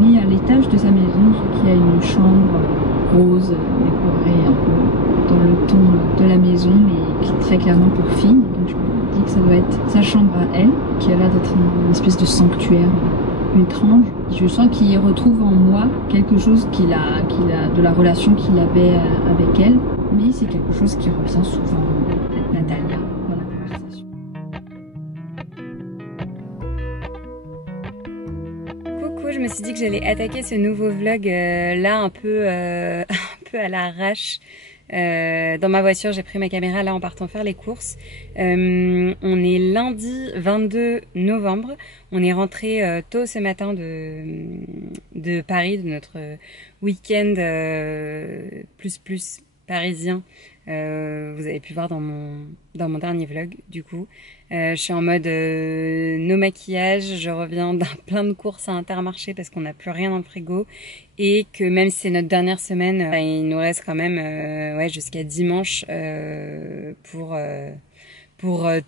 mis à l'étage de sa maison, qui a une chambre rose décorée un peu dans le ton de la maison, mais qui est très clairement pour filles. Donc je me dis que ça doit être sa chambre à elle, qui a l'air d'être une espèce de sanctuaire étrange. Je sens qu'il retrouve en moi quelque chose de la relation qu'il avait avec elle, mais c'est quelque chose qui revient souvent avec Natalia dans la conversation. Coucou, je me suis dit que j'allais attaquer ce nouveau vlog là un peu un peu à l'arrache. Dans ma voiture, j'ai pris ma caméra là en partant faire les courses. On est lundi 22 novembre. On est rentré tôt ce matin de Paris, de notre week-end plus parisien. Vous avez pu voir dans mon dernier vlog du coup. Je suis en mode no maquillage, je reviens d'un plein de courses à Intermarché parce qu'on n'a plus rien dans le frigo et que même si c'est notre dernière semaine, il nous reste quand même jusqu'à dimanche pour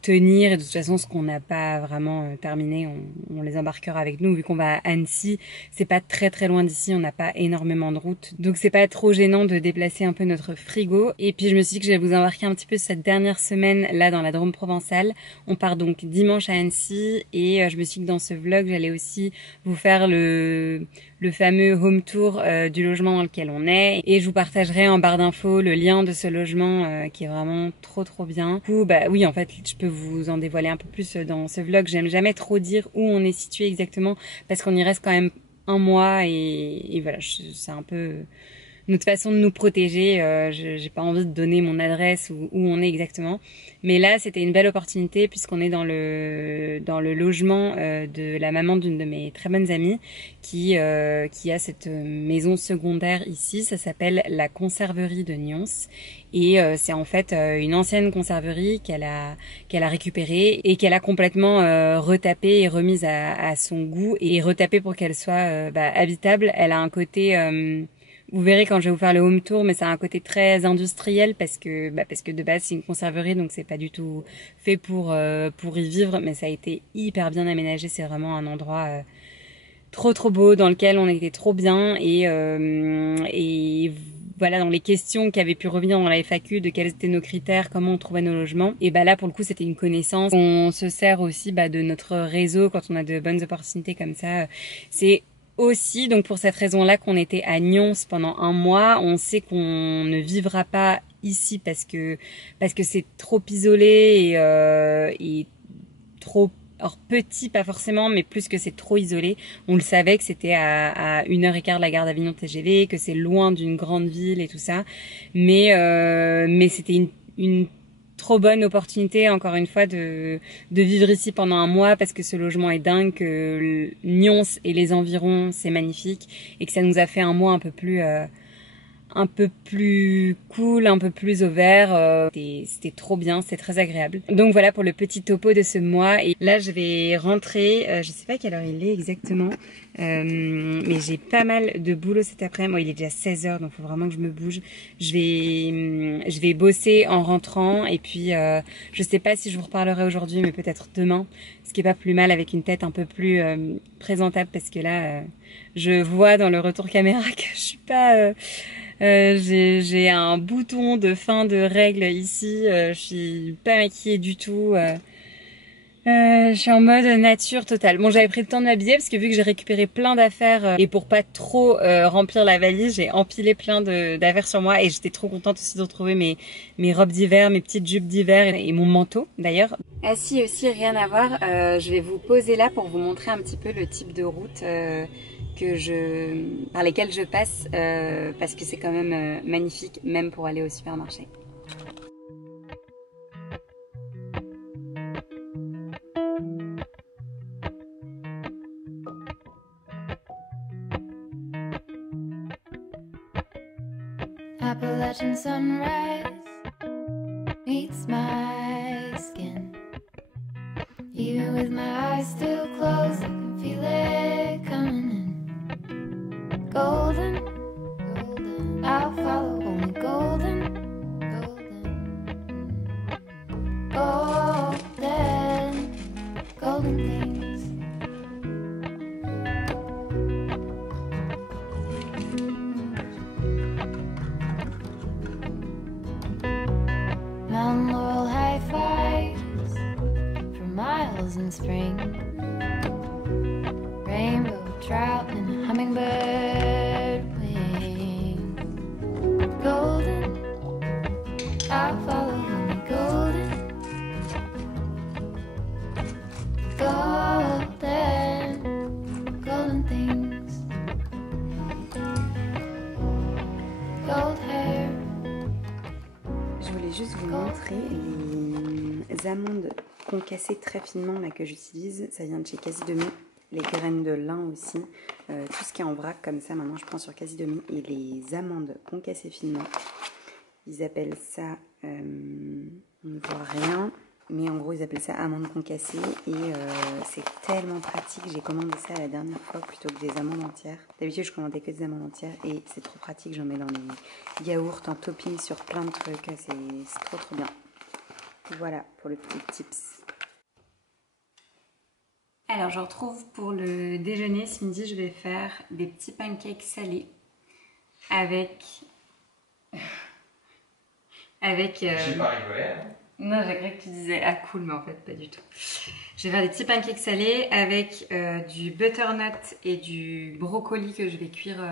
tenir, et de toute façon ce qu'on n'a pas vraiment terminé, on les embarquera avec nous vu qu'on va à Annecy, c'est pas très très loin d'ici, on n'a pas énormément de route, donc c'est pas trop gênant de déplacer un peu notre frigo. Et puis je me suis dit que j'allais vous embarquer un petit peu cette dernière semaine là dans la Drôme provençale. On part donc dimanche à Annecy et je me suis dit que dans ce vlog j'allais aussi vous faire le fameux home tour du logement dans lequel on est, et je vous partagerai en barre d'infos le lien de ce logement qui est vraiment trop bien. Du coup, bah oui, en fait je peux vous en dévoiler un peu plus dans ce vlog. J'aime jamais trop dire où on est situé exactement parce qu'on y reste quand même un mois et voilà, c'est un peu notre façon de nous protéger. J'ai pas envie de donner mon adresse ou où on est exactement, mais là c'était une belle opportunité puisqu'on est dans le logement de la maman d'une de mes très bonnes amies qui a cette maison secondaire ici. Ça s'appelle la Conserverie de Nyons et c'est en fait une ancienne conserverie qu'elle a récupérée et qu'elle a complètement retapée et remise à son goût et retapée pour qu'elle soit habitable. Elle a un côté vous verrez quand je vais vous faire le home tour, mais ça a un côté très industriel parce que de base c'est une conserverie, donc c'est pas du tout fait pour y vivre, mais ça a été hyper bien aménagé. C'est vraiment un endroit trop beau dans lequel on était trop bien et voilà, dans les questions qui avaient pu revenir dans la FAQ de quels étaient nos critères, comment on trouvait nos logements, et là pour le coup c'était une connaissance. On se sert aussi de notre réseau quand on a de bonnes opportunités comme ça. C'est aussi donc pour cette raison-là qu'on était à Nyons pendant un mois. On sait qu'on ne vivra pas ici parce que c'est trop isolé et trop, alors petit pas forcément, mais plus que c'est trop isolé. On le savait que c'était à 1h15 de la gare d'Avignon TGV, que c'est loin d'une grande ville et tout ça, mais c'était une trop bonne opportunité encore une fois de vivre ici pendant un mois parce que ce logement est dingue, que Nyons et les environs c'est magnifique et que ça nous a fait un mois un peu plus cool, un peu plus au vert. C'était trop bien, c'était très agréable. Donc voilà pour le petit topo de ce mois. Et là je vais rentrer, je sais pas quelle heure il est exactement, mais j'ai pas mal de boulot cet après-midi. Bon, il est déjà 16h, donc faut vraiment que je me bouge. Je vais bosser en rentrant et puis je sais pas si je vous reparlerai aujourd'hui, mais peut-être demain, ce qui est pas plus mal avec une tête un peu plus présentable parce que là je vois dans le retour caméra que je suis pas j'ai un bouton de fin de règle ici, je suis pas maquillée du tout, je suis en mode nature totale. Bon, j'avais pris le temps de m'habiller parce que vu que j'ai récupéré plein d'affaires et pour pas trop remplir la valise, j'ai empilé plein d'affaires sur moi et j'étais trop contente aussi de retrouver mes robes d'hiver, mes petites jupes d'hiver et mon manteau d'ailleurs. Ah si, aussi rien à voir, je vais vous poser là pour vous montrer un petit peu le type de route par lesquelles je passe parce que c'est quand même magnifique même pour aller au supermarché. Appalachian sunrise meets my skin. Even with my eyes still closed, I can feel it coming in. Golden, golden, I'll follow only golden, golden, golden things. juste vous montrer les amandes concassées très finement là, que j'utilise. Ça vient de chez Quasi Demi. Les graines de lin aussi. Tout ce qui est en vrac comme ça, maintenant je prends sur Quasi Demi. Et les amandes concassées finement. Ils appellent ça... on ne voit rien. Mais en gros, ils appellent ça amandes concassées. Et c'est tellement pratique. J'ai commandé ça la dernière fois plutôt que des amandes entières. D'habitude, je commandais que des amandes entières. Et c'est trop pratique. J'en mets dans les yaourts en topping sur plein de trucs. C'est trop trop bien. Voilà pour le petit tips. Alors, je retrouve pour le déjeuner. Ce midi, je vais faire des petits pancakes salés avec... J'ai pas rigolé. Hein. Non, j'ai cru que tu disais ah cool, mais en fait pas du tout. Je vais faire des petits pancakes salés avec du butternut et du brocoli que je vais cuire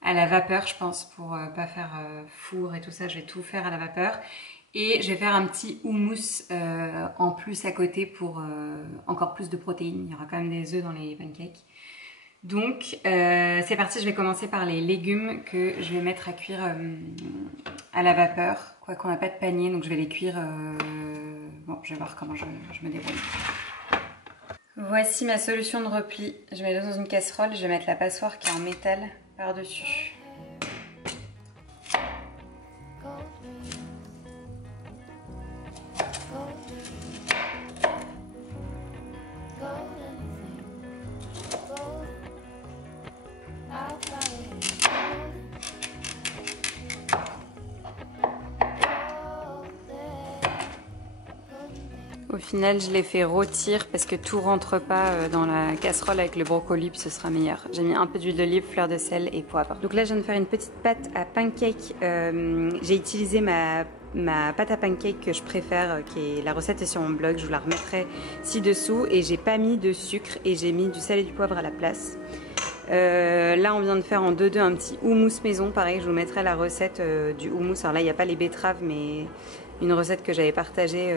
à la vapeur, je pense, pour pas faire four et tout ça. Je vais tout faire à la vapeur. Et je vais faire un petit houmous en plus à côté pour encore plus de protéines. Il y aura quand même des œufs dans les pancakes. Donc c'est parti, je vais commencer par les légumes que je vais mettre à cuire à la vapeur. Quoi qu'on n'a pas de panier, donc je vais les cuire. Bon, je vais voir comment je me débrouille. Voici ma solution de repli. Je mets dans une casserole, je vais mettre la passoire qui est en métal par-dessus. Au final, je l'ai fait rôtir parce que tout rentre pas dans la casserole avec le brocoli, puis ce sera meilleur. J'ai mis un peu d'huile d'olive, fleur de sel et poivre. Donc là, je viens de faire une petite pâte à pancake. J'ai utilisé ma pâte à pancake que je préfère, la recette est sur mon blog, je vous la remettrai ci-dessous. Et j'ai pas mis de sucre et j'ai mis du sel et du poivre à la place. Là, on vient de faire en 2-2 un petit houmous maison. Pareil, je vous mettrai la recette du houmous. Alors là, il n'y a pas les betteraves, mais... une recette que j'avais partagée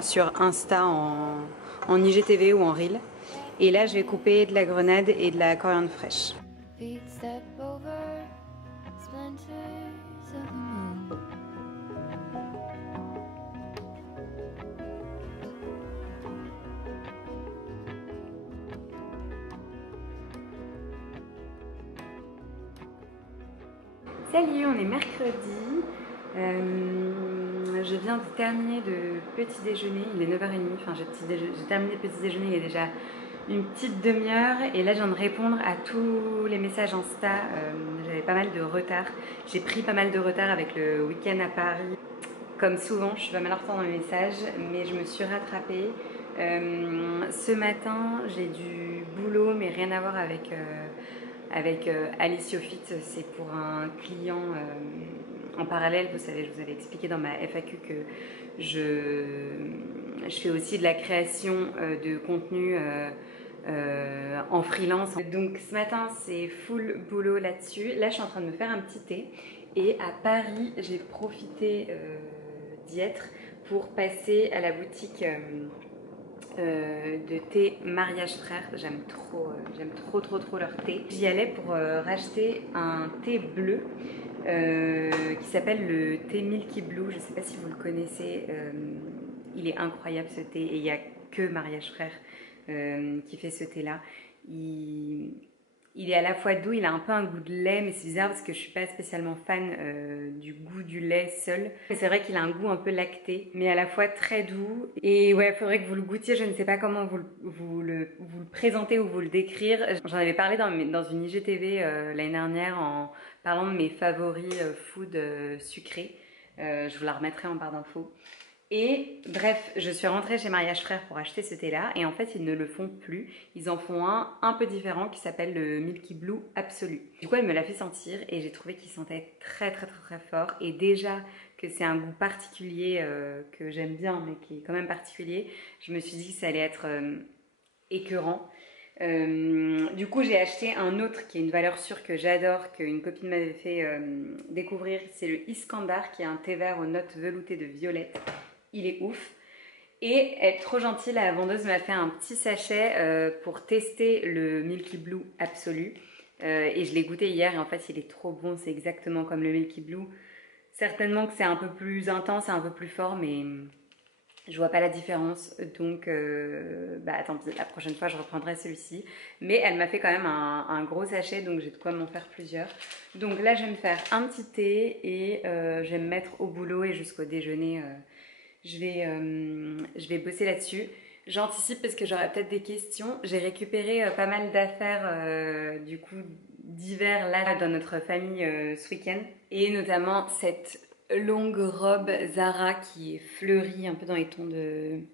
sur Insta en IGTV ou en Reel. Et là, je vais couper de la grenade et de la coriandre fraîche. Salut, on est mercredi. Je viens de terminer le petit déjeuner, il est 9h30, enfin j'ai terminé le petit déjeuner il y a déjà une petite demi-heure et là je viens de répondre à tous les messages Insta, j'avais pas mal de retard, j'ai pris pas mal de retard avec le week-end à Paris, comme souvent je suis pas mal en retard dans les messages mais je me suis rattrapée. Ce matin j'ai du boulot mais rien à voir avec Alice Fit, c'est pour un client en parallèle. Vous savez, je vous avais expliqué dans ma FAQ que je fais aussi de la création de contenu en freelance. Donc ce matin, c'est full boulot là-dessus. Là, je suis en train de me faire un petit thé. Et à Paris, j'ai profité d'y être pour passer à la boutique de thé Mariage Frères. J'aime trop leur thé. J'y allais pour racheter un thé bleu qui s'appelle le thé Milky Blue. Je ne sais pas si vous le connaissez. Il est incroyable ce thé et il n'y a que Mariage Frères qui fait ce thé là. Il est à la fois doux, il a un peu un goût de lait, mais c'est bizarre parce que je suis pas spécialement fan du goût du lait seul. C'est vrai qu'il a un goût un peu lacté, mais à la fois très doux. Et ouais, il faudrait que vous le goûtiez, je ne sais pas comment vous le présenter ou vous le décrire. J'en avais parlé dans une IGTV l'année dernière en parlant de mes favoris food sucrés. Je vous la remettrai en barre d'infos. Et bref, je suis rentrée chez Mariage Frères pour acheter ce thé-là et en fait, ils ne le font plus. Ils en font un peu différent qui s'appelle le Milky Blue Absolu. Du coup, elle me l'a fait sentir et j'ai trouvé qu'il sentait très fort. Et déjà que c'est un goût particulier que j'aime bien, mais qui est quand même particulier, je me suis dit que ça allait être écœurant. Du coup, j'ai acheté un autre qui est une valeur sûre que j'adore, qu'une copine m'avait fait découvrir. C'est le Iskandar, qui est un thé vert aux notes veloutées de violette. Il est ouf. Et elle est trop gentille, la vendeuse m'a fait un petit sachet pour tester le Milky Blue Absolu. Et je l'ai goûté hier et en fait il est trop bon, c'est exactement comme le Milky Blue. Certainement que c'est un peu plus intense, un peu plus fort, mais je vois pas la différence. Donc, tant pis, la prochaine fois, je reprendrai celui-ci. Mais elle m'a fait quand même un gros sachet, donc j'ai de quoi m'en faire plusieurs. Donc là, je vais me faire un petit thé et je vais me mettre au boulot et jusqu'au déjeuner, je vais bosser là-dessus. J'anticipe parce que j'aurai peut-être des questions. J'ai récupéré pas mal d'affaires du coup d'hiver là dans notre famille ce week-end. Et notamment cette longue robe Zara qui est fleurie un peu dans les tons de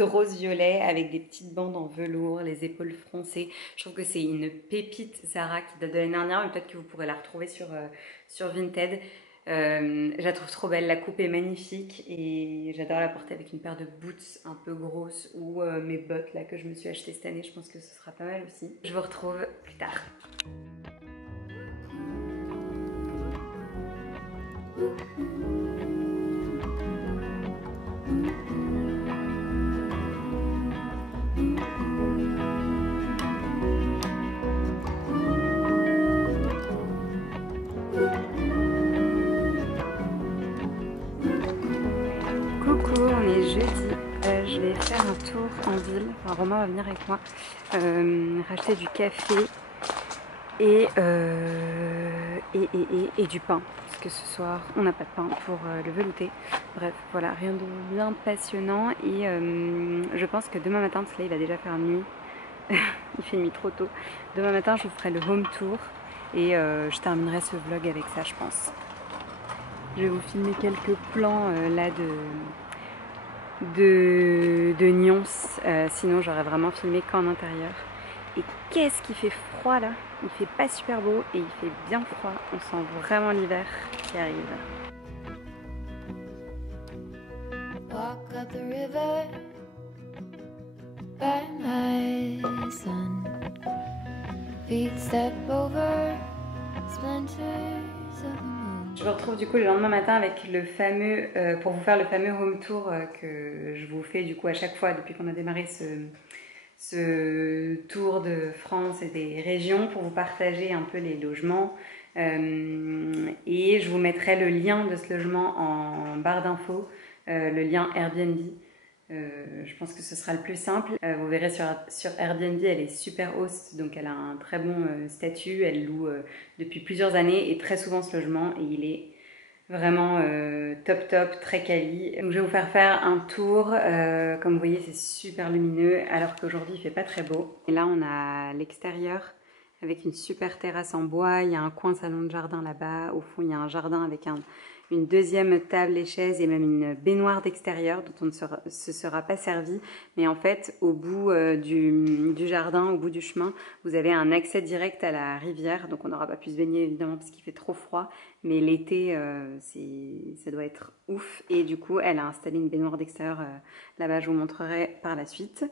rose-violet avec des petites bandes en velours, les épaules froncées. Je trouve que c'est une pépite Zara qui date de l'année dernière, mais peut-être que vous pourrez la retrouver sur Vinted. Je la trouve trop belle, la coupe est magnifique et j'adore la porter avec une paire de boots un peu grosses ou mes bottes là que je me suis achetées cette année, je pense que ce sera pas mal aussi. Je vous retrouve plus tard. Je vais faire un tour en ville, enfin, Romain va venir avec moi, racheter du café et du pain, parce que ce soir on n'a pas de pain pour le velouter. Bref, voilà, rien de bien passionnant et je pense que demain matin, parce que là il va déjà faire nuit, il fait nuit trop tôt, demain matin je vous ferai le home tour et je terminerai ce vlog avec ça je pense. Je vais vous filmer quelques plans là de nuances, sinon j'aurais vraiment filmé qu'en intérieur. Et qu'est-ce qu'il fait froid là, il fait pas super beau et il fait bien froid, on sent vraiment l'hiver qui arrive. Walk up the river by my son. Feet step over splinters of the moon. Je vous retrouve du coup le lendemain matin avec le fameux, pour vous faire le fameux home tour que je vous fais du coup à chaque fois depuis qu'on a démarré ce tour de France et des régions pour vous partager un peu les logements. Et je vous mettrai le lien de ce logement en barre d'infos, le lien Airbnb. Je pense que ce sera le plus simple. Vous verrez sur Airbnb, elle est super host, donc elle a un très bon statut. Elle loue depuis plusieurs années et très souvent ce logement et il est vraiment top, très quali. Donc je vais vous faire un tour. Comme vous voyez, c'est super lumineux alors qu'aujourd'hui il fait pas très beau. Et là on a l'extérieur avec une super terrasse en bois. Il y a un coin salon de jardin là-bas. Au fond il y a un jardin avec une deuxième table et chaise et même une baignoire d'extérieur dont on ne se sera pas servi. Mais en fait, au bout du jardin, au bout du chemin, vous avez un accès direct à la rivière. Donc on n'aura pas pu se baigner évidemment parce qu'il fait trop froid. Mais l'été, ça doit être ouf. Et du coup, elle a installé une baignoire d'extérieur là-bas. Je vous montrerai par la suite.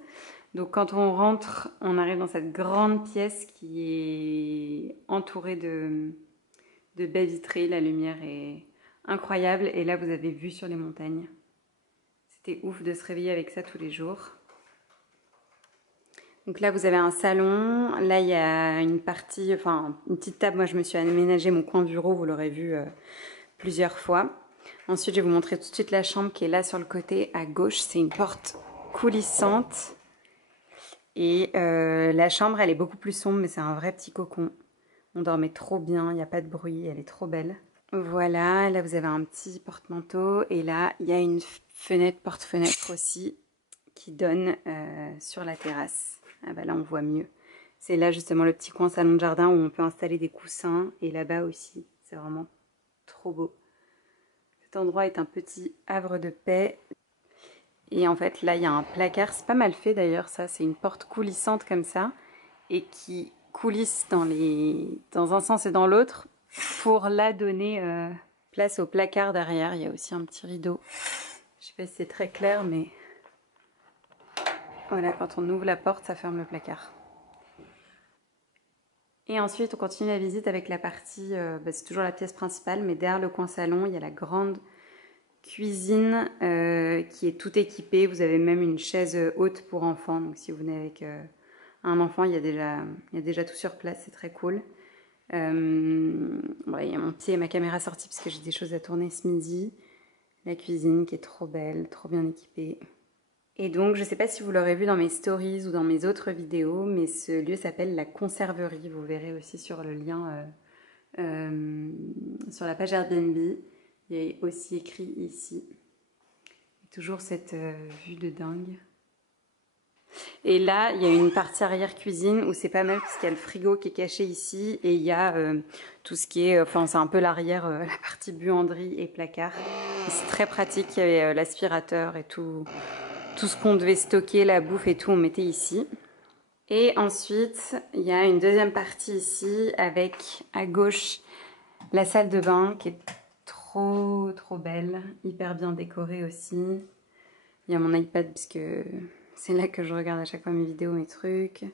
Donc quand on rentre, on arrive dans cette grande pièce qui est entourée de baies vitrées. La lumière est incroyable et là vous avez vue sur les montagnes. C'était ouf de se réveiller avec ça tous les jours. Donc là vous avez un salon, là il y a une partie, enfin une petite table, moi je me suis aménagé mon coin bureau, vous l'aurez vu plusieurs fois. Ensuite je vais vous montrer tout de suite la chambre qui est là sur le côté à gauche, c'est une porte coulissante. Et la chambre elle est beaucoup plus sombre mais c'est un vrai petit cocon. On dormait trop bien, il n'y a pas de bruit, elle est trop belle. Voilà, là vous avez un petit porte-manteau et là il y a une fenêtre, porte-fenêtre aussi qui donne sur la terrasse. Ah bah là on voit mieux. C'est là justement le petit coin salon de jardin où on peut installer des coussins et là-bas aussi. C'est vraiment trop beau. Cet endroit est un petit havre de paix. Et en fait là il y a un placard, c'est pas mal fait d'ailleurs ça, c'est une porte coulissante comme ça et qui coulisse dans un sens et dans l'autre. Pour là donner place au placard derrière, il y a aussi un petit rideau. Je sais pas si c'est très clair, mais voilà, quand on ouvre la porte, ça ferme le placard. Et ensuite, on continue la visite avec la partie, c'est toujours la pièce principale, mais derrière le coin salon, il y a la grande cuisine qui est tout équipée. Vous avez même une chaise haute pour enfants. Donc si vous venez avec un enfant, il y a déjà tout sur place, c'est très cool. Bon, il y a mon pied et ma caméra sortie parce que j'ai des choses à tourner ce midi. La cuisine qui est trop belle, trop bien équipée. Et donc, je ne sais pas si vous l'aurez vu dans mes stories ou dans mes autres vidéos, mais ce lieu s'appelle la Conserverie. Vous verrez aussi sur le lien sur la page Airbnb. Il y a aussi écrit ici. Toujours cette vue de dingue. Et là, il y a une partie arrière cuisine où c'est pas mal parce qu'il y a le frigo qui est caché ici et il y a tout ce qui est, enfin c'est un peu l'arrière, la partie buanderie et placard. C'est très pratique, il y avait l'aspirateur et tout ce qu'on devait stocker, la bouffe et tout, on mettait ici. Et ensuite, il y a une deuxième partie ici avec à gauche la salle de bain qui est trop belle, hyper bien décorée aussi. Il y a mon iPad puisque c'est là que je regarde à chaque fois mes vidéos, mes trucs.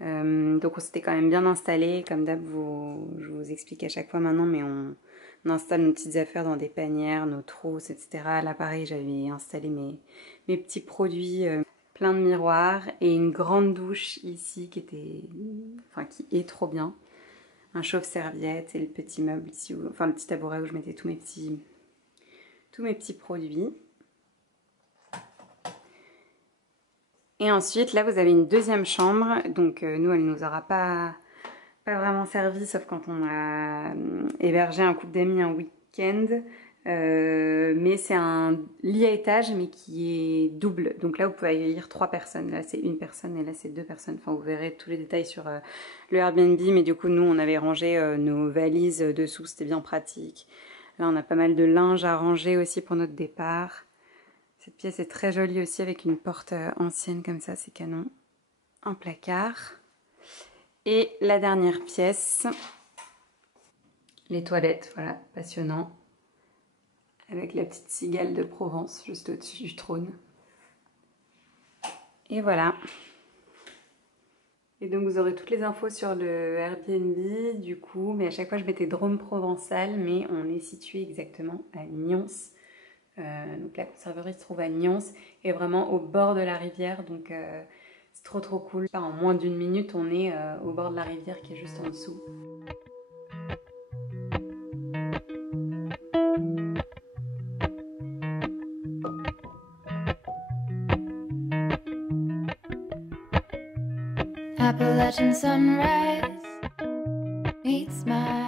Donc on s'était quand même bien installé. Comme d'hab, je vous explique à chaque fois maintenant, mais on installe nos petites affaires dans des panières, nos trousses, etc. Là pareil, j'avais installé mes petits produits, plein de miroirs et une grande douche ici qui est trop bien. Un chauffe-serviette et le petit meuble ici, le petit tabouret où je mettais tous mes petits produits. Et ensuite, là, vous avez une deuxième chambre. Donc, nous, elle ne nous aura pas vraiment servi, sauf quand on a hébergé un couple d'amis un week-end. Mais c'est un lit à étage, mais qui est double. Donc là, vous pouvez accueillir 3 personnes. Là, c'est une personne et là, c'est 2 personnes. Enfin, vous verrez tous les détails sur le Airbnb. Mais du coup, nous, on avait rangé nos valises dessous. C'était bien pratique. Là, on a pas mal de linge à ranger aussi pour notre départ. Cette pièce est très jolie aussi avec une porte ancienne comme ça, c'est canon. Un placard. Et la dernière pièce, les toilettes, voilà, passionnant. Avec la petite cigale de Provence juste au-dessus du trône. Et voilà. Et donc vous aurez toutes les infos sur le Airbnb du coup, mais à chaque fois je mettais Drôme Provençal, mais on est situé exactement à Nyons. Donc la conserverie se trouve à Nyons et vraiment au bord de la rivière, donc c'est trop cool. En moins d'1 minute on est au bord de la rivière qui est juste en dessous. Appalachian sunrise meets my